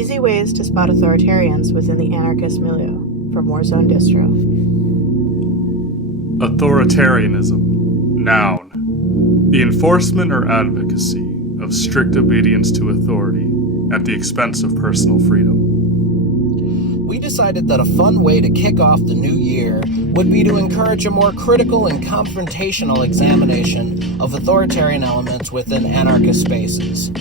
Easy ways to spot authoritarians within the anarchist milieu from Warzone Distro. Authoritarianism. Noun. The enforcement or advocacy of strict obedience to authority at the expense of personal freedom. We decided that a fun way to kick off the new year would be to encourage a more critical and confrontational examination of authoritarian elements within anarchist spaces.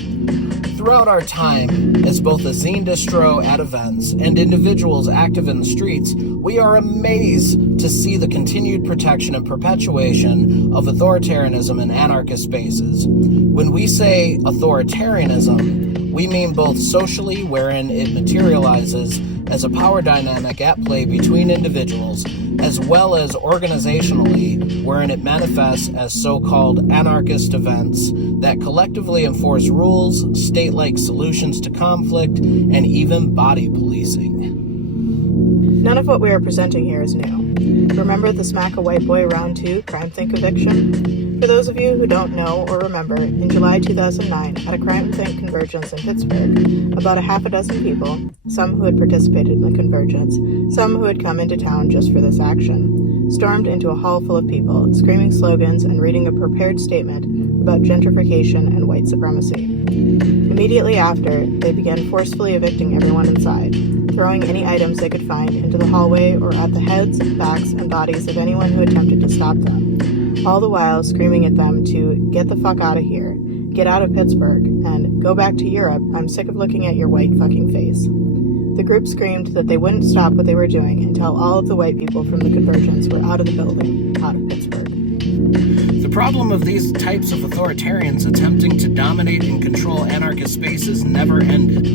Throughout our time, as both a zine distro at events and individuals active in the streets, we are amazed to see the continued protection and perpetuation of authoritarianism in anarchist spaces. When we say authoritarianism, we mean both socially, wherein it materializes as a power dynamic at play between individuals, as well as organizationally, wherein it manifests as so-called anarchist events that collectively enforce rules, state-like solutions to conflict, and even body policing. None of what we are presenting here is new. Remember the Smack a White Boy Round 2 Crime Think eviction? For those of you who don't know or remember, in July 2009, at a Crime Think convergence in Pittsburgh, about a half a dozen people, some who had participated in the convergence, some who had come into town just for this action, stormed into a hall full of people, screaming slogans and reading a prepared statement about gentrification and white supremacy. Immediately after, they began forcefully evicting everyone inside, throwing any items they could find into the hallway or at the heads, backs, and bodies of anyone who attempted to stop them, all the while screaming at them to get the fuck out of here, get out of Pittsburgh, and go back to Europe, I'm sick of looking at your white fucking face. The group screamed that they wouldn't stop what they were doing until all of the white people from the convergence were out of the building, out of Pittsburgh. The problem of these types of authoritarians attempting to dominate and control anarchist spaces never ended,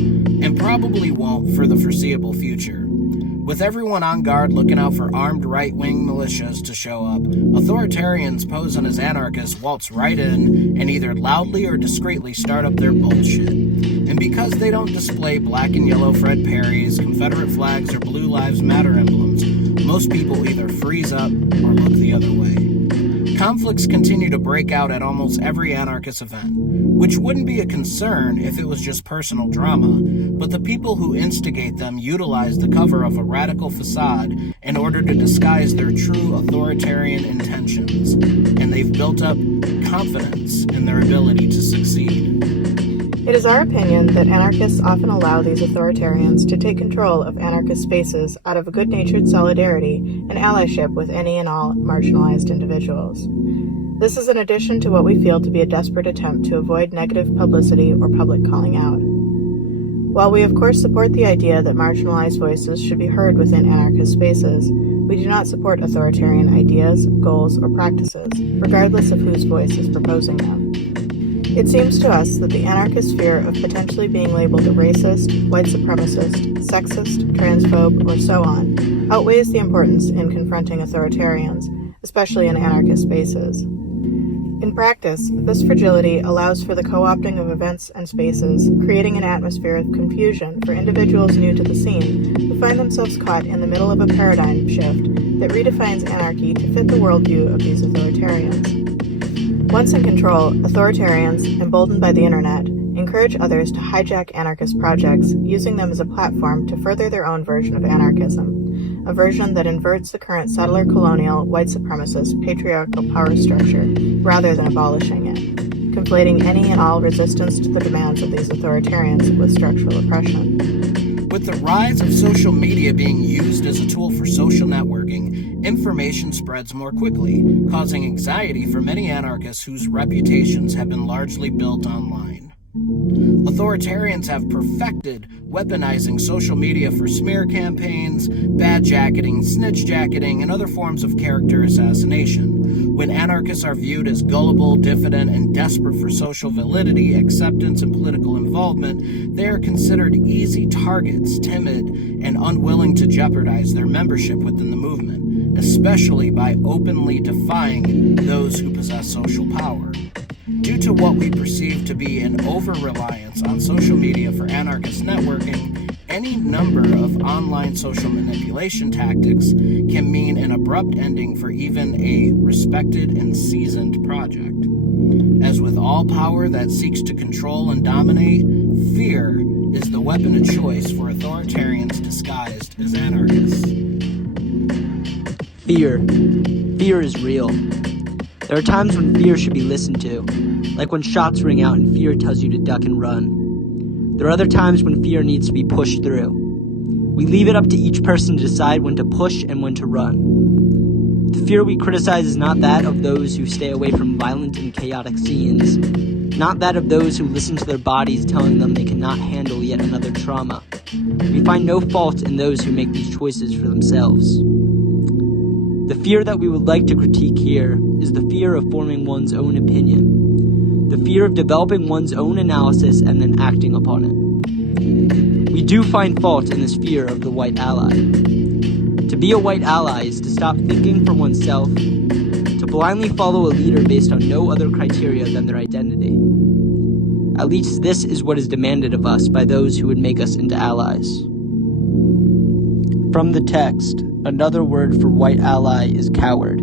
and probably won't for the foreseeable future. With everyone on guard looking out for armed right-wing militias to show up, authoritarians posing as anarchists waltz right in and either loudly or discreetly start up their bullshit. And because they don't display black and yellow Fred Perrys, Confederate flags, or Blue Lives Matter emblems, most people either freeze up or look the other way. Conflicts continue to break out at almost every anarchist event, which wouldn't be a concern if it was just personal drama, but the people who instigate them utilize the cover of a radical facade in order to disguise their true authoritarian intentions, and they've built up confidence in their ability to succeed. It is our opinion that anarchists often allow these authoritarians to take control of anarchist spaces out of a good-natured solidarity and allyship with any and all marginalized individuals. This is in addition to what we feel to be a desperate attempt to avoid negative publicity or public calling out. While we of course support the idea that marginalized voices should be heard within anarchist spaces, we do not support authoritarian ideas, goals, or practices, regardless of whose voice is proposing them. It seems to us that the anarchist fear of potentially being labeled a racist, white supremacist, sexist, transphobe, or so on outweighs the importance in confronting authoritarians, especially in anarchist spaces. In practice, this fragility allows for the co-opting of events and spaces, creating an atmosphere of confusion for individuals new to the scene who find themselves caught in the middle of a paradigm shift that redefines anarchy to fit the worldview of these authoritarians. Once in control, authoritarians, emboldened by the internet, encourage others to hijack anarchist projects, using them as a platform to further their own version of anarchism, a version that inverts the current settler colonial, white supremacist, patriarchal power structure, rather than abolishing it, conflating any and all resistance to the demands of these authoritarians with structural oppression. With the rise of social media being used as a tool for social networking, information spreads more quickly, causing anxiety for many anarchists whose reputations have been largely built online. Authoritarians have perfected weaponizing social media for smear campaigns, badjacketing, snitch-jacketing, and other forms of character assassination. When anarchists are viewed as gullible, diffident, and desperate for social validity, acceptance, and political involvement, they are considered easy targets, timid, and unwilling to jeopardize their membership within the movement, especially by openly defying those who possess social power. Due to what we perceive to be an over-reliance on social media for anarchist networking, any number of online social manipulation tactics can mean an abrupt ending for even a respected and seasoned project. As with all power that seeks to control and dominate, fear is the weapon of choice for authoritarians disguised as anarchists. Fear. Fear is real. There are times when fear should be listened to, like when shots ring out and fear tells you to duck and run. There are other times when fear needs to be pushed through. We leave it up to each person to decide when to push and when to run. The fear we criticize is not that of those who stay away from violent and chaotic scenes, not that of those who listen to their bodies telling them they cannot handle yet another trauma. We find no fault in those who make these choices for themselves. The fear that we would like to critique here is the fear of forming one's own opinion, the fear of developing one's own analysis and then acting upon it. We do find fault in this fear of the white ally. To be a white ally is to stop thinking for oneself, to blindly follow a leader based on no other criteria than their identity. At least this is what is demanded of us by those who would make us into allies. From the text, another word for white ally is coward.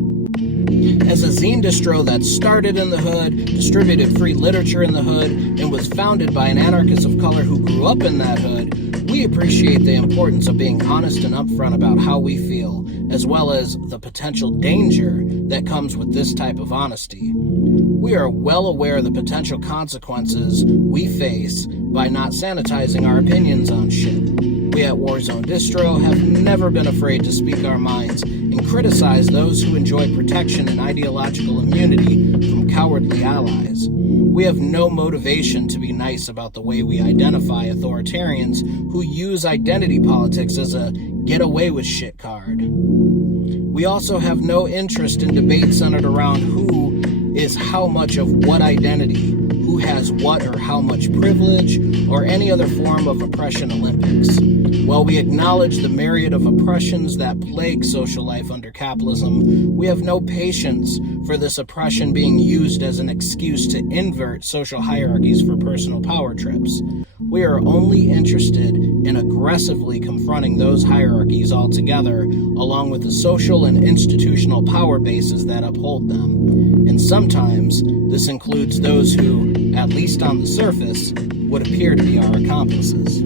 As a zine distro that started in the hood, distributed free literature in the hood, and was founded by an anarchist of color who grew up in that hood, we appreciate the importance of being honest and upfront about how we feel, as well as the potential danger that comes with this type of honesty. We are well aware of the potential consequences we face by not sanitizing our opinions on shit. We at Warzone Distro have never been afraid to speak our minds and criticize those who enjoy protection and ideological immunity from cowardly allies. We have no motivation to be nice about the way we identify authoritarians who use identity politics as a get-away-with-shit card. We also have no interest in debate centered around who is how much of what identity, who has what or how much privilege, or any other form of oppression Olympics. While we acknowledge the myriad of oppressions that plague social life under capitalism, we have no patience for this oppression being used as an excuse to invert social hierarchies for personal power trips. We are only interested in aggressively confronting those hierarchies altogether, along with the social and institutional power bases that uphold them. And sometimes this includes those who, at least on the surface, would appear to be our accomplices.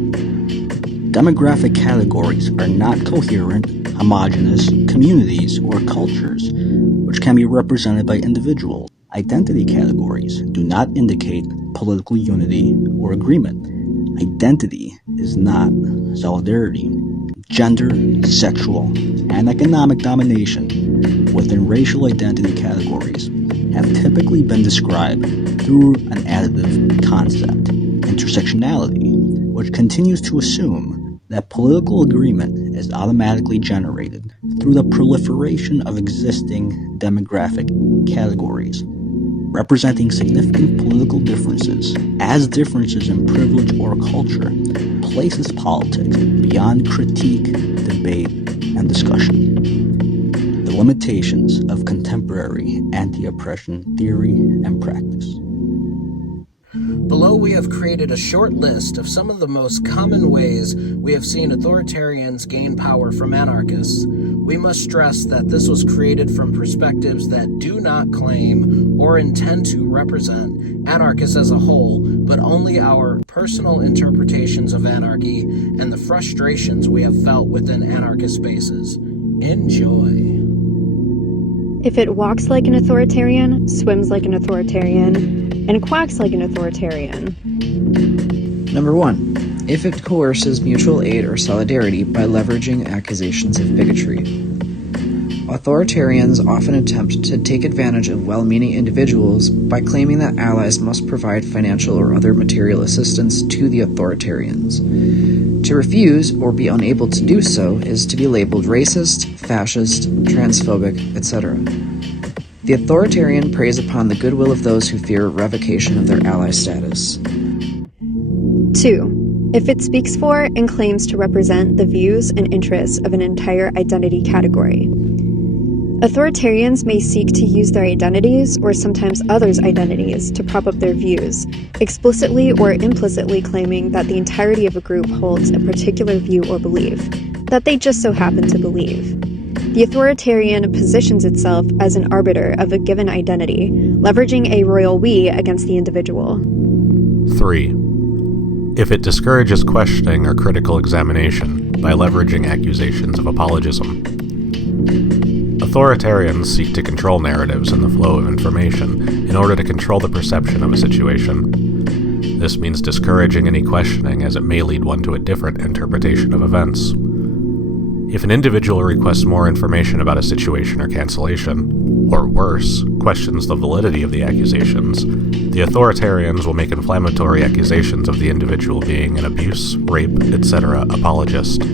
Demographic categories are not coherent, homogeneous communities or cultures, which can be represented by individuals. Identity categories do not indicate political unity or agreement. Identity is not solidarity. Gender, sexual, and economic domination within racial identity categories have typically been described through an additive concept, intersectionality, which continues to assume that political agreement is automatically generated through the proliferation of existing demographic categories, representing significant political differences, as differences in privilege or culture places politics beyond critique, debate, and discussion. The limitations of contemporary anti-oppression theory and practice. Below, we have created a short list of some of the most common ways we have seen authoritarians gain power from anarchists. We must stress that this was created from perspectives that do not claim or intend to represent anarchists as a whole, but only our personal interpretations of anarchy and the frustrations we have felt within anarchist spaces. Enjoy. If it walks like an authoritarian, swims like an authoritarian, and quacks like an authoritarian. Number 1. If it coerces mutual aid or solidarity by leveraging accusations of bigotry. Authoritarians often attempt to take advantage of well-meaning individuals by claiming that allies must provide financial or other material assistance to the authoritarians. To refuse or be unable to do so is to be labeled racist, fascist, transphobic, etc. The authoritarian preys upon the goodwill of those who fear revocation of their ally status. 2. If it speaks for and claims to represent the views and interests of an entire identity category. Authoritarians may seek to use their identities, or sometimes others' identities, to prop up their views, explicitly or implicitly claiming that the entirety of a group holds a particular view or belief, that they just so happen to believe. The authoritarian positions itself as an arbiter of a given identity, leveraging a royal we against the individual. 3. If it discourages questioning or critical examination by leveraging accusations of apologism. Authoritarians seek to control narratives and the flow of information in order to control the perception of a situation. This means discouraging any questioning, as it may lead one to a different interpretation of events. If an individual requests more information about a situation or cancellation, or worse, questions the validity of the accusations, the authoritarians will make inflammatory accusations of the individual being an abuse, rape, etc. apologist.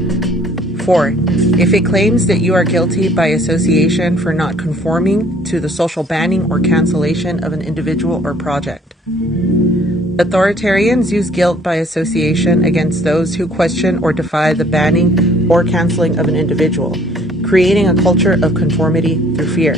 4. If it claims that you are guilty by association for not conforming to the social banning or cancellation of an individual or project. Authoritarians use guilt by association against those who question or defy the banning or canceling of an individual, creating a culture of conformity through fear.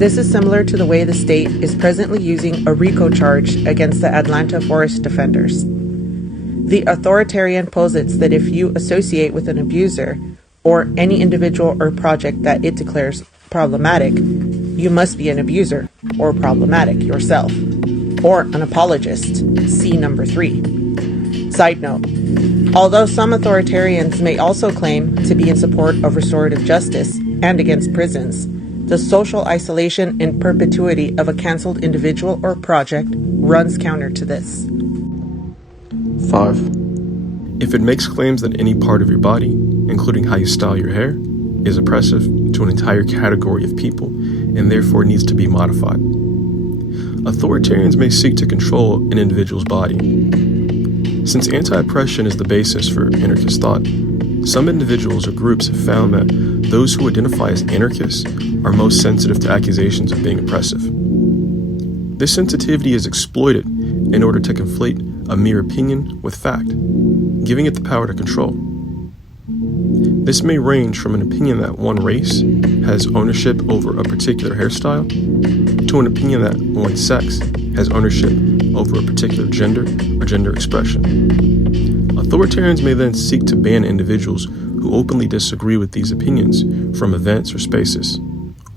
This is similar to the way the state is presently using a RICO charge against the Atlanta forest defenders. The authoritarian posits that if you associate with an abuser or any individual or project that it declares problematic, you must be an abuser or problematic yourself, or an apologist. See number 3. Side note, although some authoritarians may also claim to be in support of restorative justice and against prisons, the social isolation and perpetuity of a canceled individual or project runs counter to this. 5. If it makes claims that any part of your body, including how you style your hair, is oppressive to an entire category of people and therefore needs to be modified. Authoritarians may seek to control an individual's body. Since anti-oppression is the basis for anarchist thought, some individuals or groups have found that those who identify as anarchists are most sensitive to accusations of being oppressive. This sensitivity is exploited in order to conflate a mere opinion with fact, giving it the power to control. This may range from an opinion that one race has ownership over a particular hairstyle to an opinion that one sex has ownership over a particular gender or gender expression. Authoritarians may then seek to ban individuals who openly disagree with these opinions from events or spaces,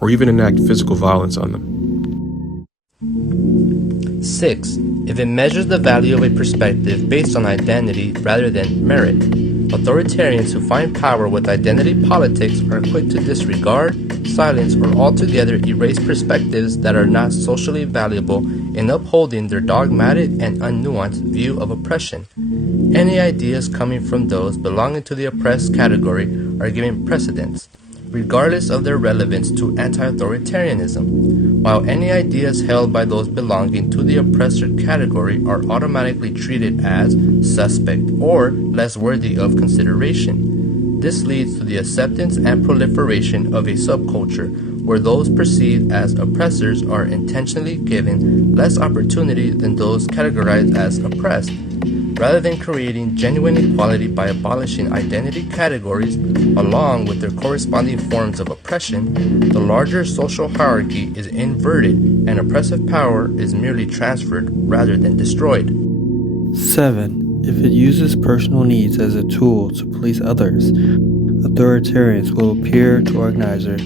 or even enact physical violence on them. 6. If it measures the value of a perspective based on identity rather than merit. Authoritarians who find power with identity politics are quick to disregard, silence, or altogether erase perspectives that are not socially valuable in upholding their dogmatic and unnuanced view of oppression. Any ideas coming from those belonging to the oppressed category are given precedence, regardless of their relevance to anti-authoritarianism, while any ideas held by those belonging to the oppressor category are automatically treated as suspect or less worthy of consideration. This leads to the acceptance and proliferation of a subculture where those perceived as oppressors are intentionally given less opportunity than those categorized as oppressed. Rather than creating genuine equality by abolishing identity categories along with their corresponding forms of oppression, the larger social hierarchy is inverted and oppressive power is merely transferred rather than destroyed. 7. If it uses personal needs as a tool to police others, authoritarians will appear to organizers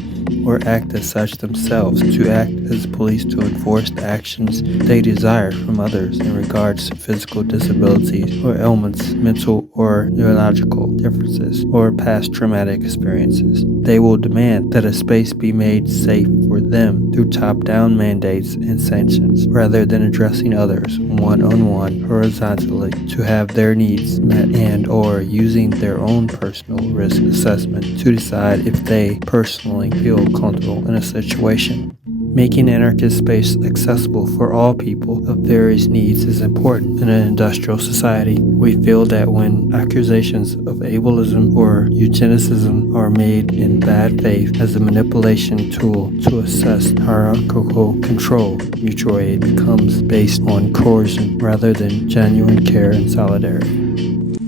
or act as such themselves to act as police to enforce the actions they desire from others in regards to physical disabilities or ailments, mental or neurological differences, or past traumatic experiences. They will demand that a space be made safe for them through top-down mandates and sanctions, rather than addressing others one-on-one horizontally to have their needs met and or using their own personal risk assessment to decide if they personally feel comfortable in a situation. Making anarchist space accessible for all people of various needs is important in an industrial society. We feel that when accusations of ableism or eugenicism are made in bad faith as a manipulation tool to assess hierarchical control, mutual aid becomes based on coercion rather than genuine care and solidarity.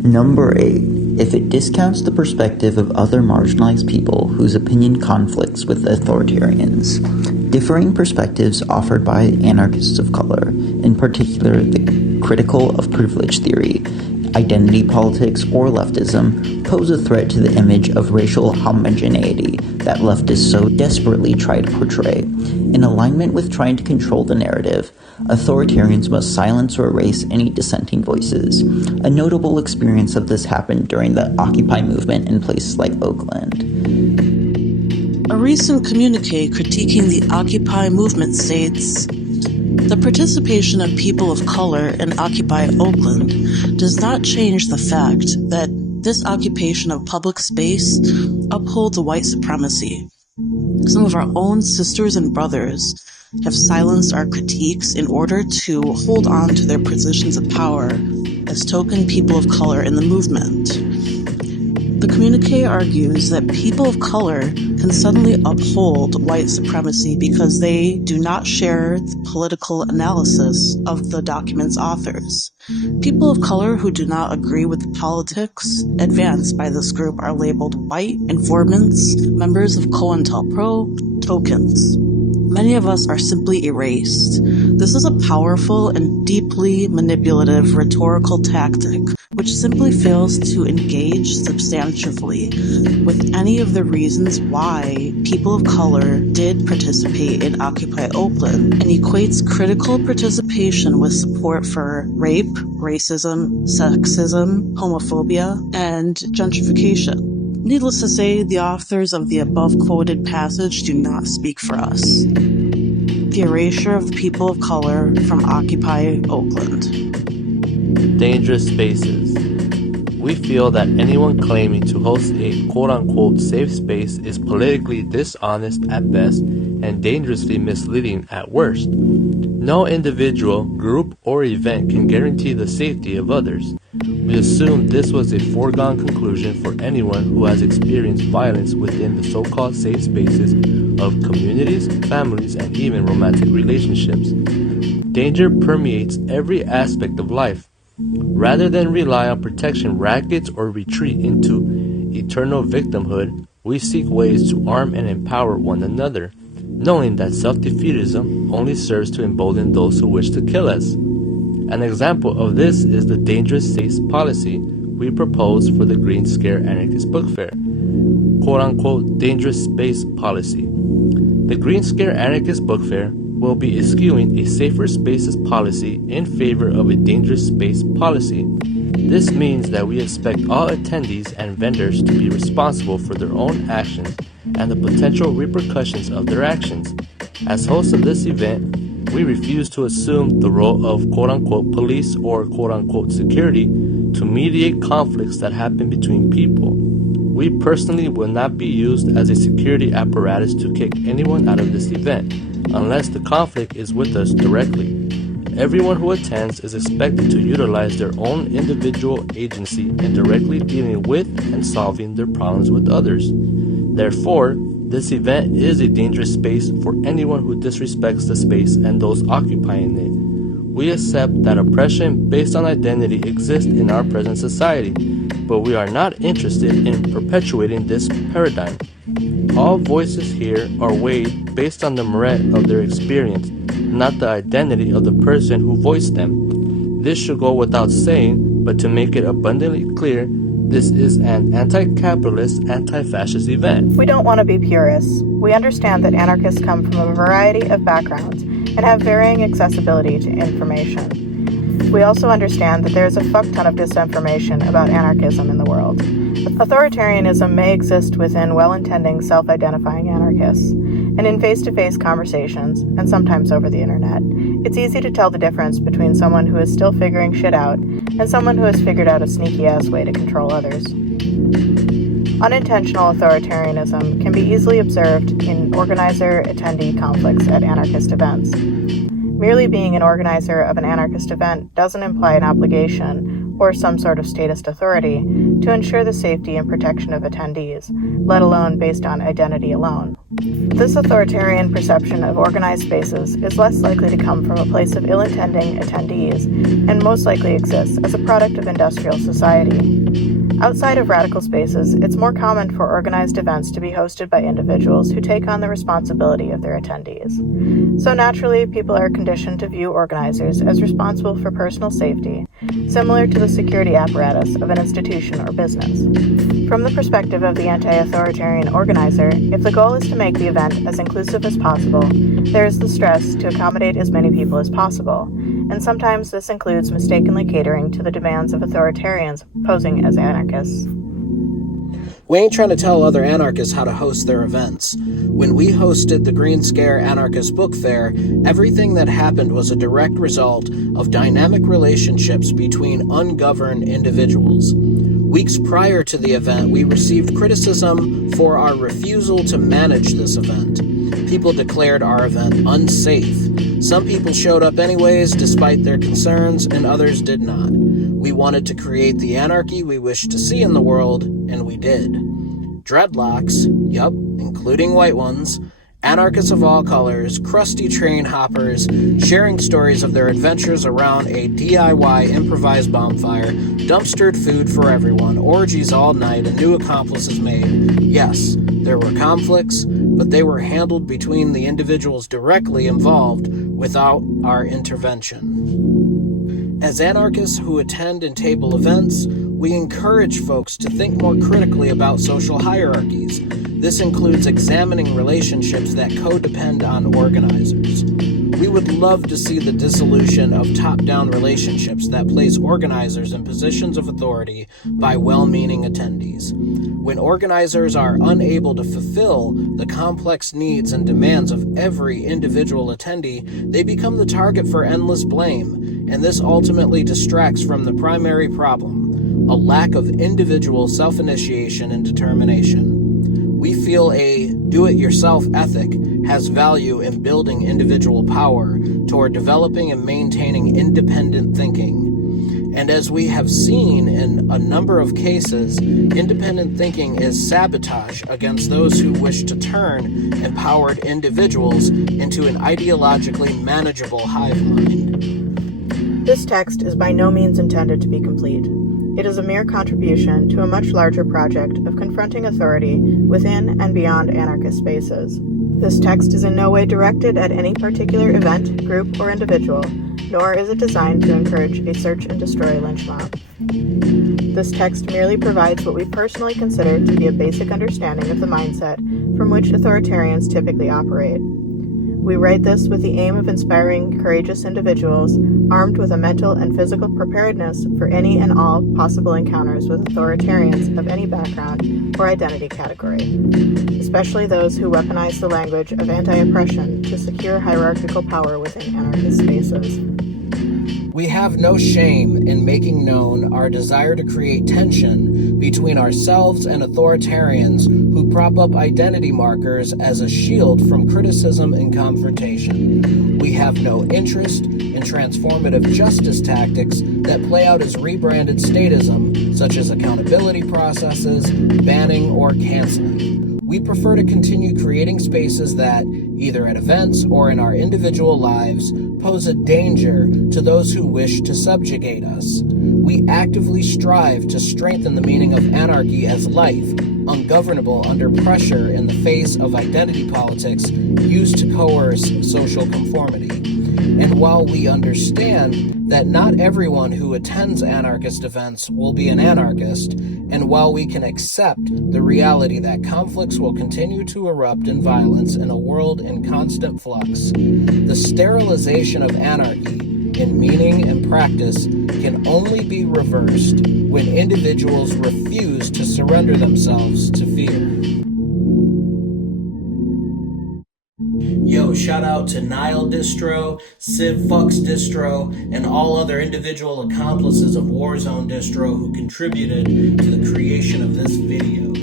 Number 8. If it discounts the perspective of other marginalized people whose opinion conflicts with authoritarians. Differing perspectives offered by anarchists of color, in particular the critical of privilege theory, identity politics, or leftism pose a threat to the image of racial homogeneity that leftists so desperately try to portray. In alignment with trying to control the narrative, authoritarians must silence or erase any dissenting voices. A notable experience of this happened during the Occupy movement in places like Oakland. A recent communique critiquing the Occupy movement states, "The participation of people of color in Occupy Oakland does not change the fact that this occupation of public space upholds white supremacy. Some of our own sisters and brothers have silenced our critiques in order to hold on to their positions of power as token people of color in the movement." The communique argues that people of color can suddenly uphold white supremacy because they do not share the political analysis of the document's authors. People of color who do not agree with the politics advanced by this group are labeled white, informants, members of COINTELPRO, tokens. Many of us are simply erased. This is a powerful and deeply manipulative rhetorical tactic which simply fails to engage substantively with any of the reasons why people of color did participate in Occupy Oakland and equates critical participation with support for rape, racism, sexism, homophobia, and gentrification. Needless to say, the authors of the above quoted passage do not speak for us. The erasure of the people of color from Occupy Oakland. Dangerous spaces. We feel that anyone claiming to host a quote-unquote safe space is politically dishonest at best and dangerously misleading at worst. No individual, group, or event can guarantee the safety of others. We assume this was a foregone conclusion for anyone who has experienced violence within the so-called safe spaces of communities, families, and even romantic relationships. Danger permeates every aspect of life. Rather than rely on protection rackets or retreat into eternal victimhood, we seek ways to arm and empower one another, knowing that self-defeatism only serves to embolden those who wish to kill us. An example of this is the dangerous space policy we propose for the Green Scare Anarchist Book Fair, quote-unquote dangerous space policy. The Green Scare Anarchist Book Fair will be eschewing a safer spaces policy in favor of a dangerous space policy. This means that we expect all attendees and vendors to be responsible for their own actions and the potential repercussions of their actions. As hosts of this event, we refuse to assume the role of quote-unquote police or quote-unquote security to mediate conflicts that happen between people. We personally will not be used as a security apparatus to kick anyone out of this event, unless the conflict is with us directly. Everyone who attends is expected to utilize their own individual agency in directly dealing with and solving their problems with others. Therefore, this event is a dangerous space for anyone who disrespects the space and those occupying it. We accept that oppression based on identity exists in our present society, but we are not interested in perpetuating this paradigm. All voices here are weighed based on the merit of their experience, not the identity of the person who voiced them. This should go without saying, but to make it abundantly clear, this is an anti-capitalist, anti-fascist event. We don't want to be purists. We understand that anarchists come from a variety of backgrounds and have varying accessibility to information. We also understand that there is a fuck ton of disinformation about anarchism in the world. Authoritarianism may exist within well-intending, self-identifying anarchists, and in face-to-face conversations, and sometimes over the internet, it's easy to tell the difference between someone who is still figuring shit out and someone who has figured out a sneaky-ass way to control others. Unintentional authoritarianism can be easily observed in organizer-attendee conflicts at anarchist events. Merely being an organizer of an anarchist event doesn't imply an obligation or some sort of statist authority to ensure the safety and protection of attendees, let alone based on identity alone. This authoritarian perception of organized spaces is less likely to come from a place of ill-intending attendees and most likely exists as a product of industrial society. Outside of radical spaces, it's more common for organized events to be hosted by individuals who take on the responsibility of their attendees. So naturally, people are conditioned to view organizers as responsible for personal safety, similar to the security apparatus of an institution or business. From the perspective of the anti-authoritarian organizer, if the goal is to make the event as inclusive as possible, there is the stress to accommodate as many people as possible, and sometimes this includes mistakenly catering to the demands of authoritarians posing as anarchists. We ain't trying to tell other anarchists how to host their events. When we hosted the Green Scare Anarchist Book Fair, everything that happened was a direct result of dynamic relationships between ungoverned individuals. Weeks prior to the event, we received criticism for our refusal to manage this event. People declared our event unsafe. Some people showed up anyways despite their concerns, and others did not. We wanted to create the anarchy we wished to see in the world, and we did. Dreadlocks, yup, including white ones, anarchists of all colors, crusty train hoppers, sharing stories of their adventures around a DIY improvised bonfire, dumpstered food for everyone, orgies all night, and new accomplices made. Yes, there were conflicts, but they were handled between the individuals directly involved without our intervention. As anarchists who attend and table events, we encourage folks to think more critically about social hierarchies. This includes examining relationships that co-depend on organizers. We would love to see the dissolution of top-down relationships that place organizers in positions of authority by well-meaning attendees. When organizers are unable to fulfill the complex needs and demands of every individual attendee, they become the target for endless blame, and this ultimately distracts from the primary problem, a lack of individual self-initiation and determination. We feel a do-it-yourself ethic has value in building individual power toward developing and maintaining independent thinking. And as we have seen in a number of cases, independent thinking is sabotage against those who wish to turn empowered individuals into an ideologically manageable hive mind. This text is by no means intended to be complete. It is a mere contribution to a much larger project of confronting authority within and beyond anarchist spaces. This text is in no way directed at any particular event, group, or individual, nor is it designed to encourage a search and destroy lynch mob. This text merely provides what we personally consider to be a basic understanding of the mindset from which authoritarians typically operate. We write this with the aim of inspiring courageous individuals armed with a mental and physical preparedness for any and all possible encounters with authoritarians of any background or identity category, especially those who weaponize the language of anti-oppression to secure hierarchical power within anarchist spaces. We have no shame in making known our desire to create tension between ourselves and authoritarians who prop up identity markers as a shield from criticism and confrontation. We have no interest in transformative justice tactics that play out as rebranded statism, such as accountability processes, banning, or canceling. We prefer to continue creating spaces that, either at events or in our individual lives, pose a danger to those who wish to subjugate us. We actively strive to strengthen the meaning of anarchy as life, ungovernable under pressure in the face of identity politics used to coerce social conformity. And while we understand that not everyone who attends anarchist events will be an anarchist, and while we can accept the reality that conflicts will continue to erupt in violence in a world in constant flux, the sterilization of anarchy in meaning and practice can only be reversed when individuals refuse to surrender themselves to fear. Yo, shout out to Nihil Distro, Civ Fux Distro, and all other individual accomplices of Warzone Distro who contributed to the creation of this video.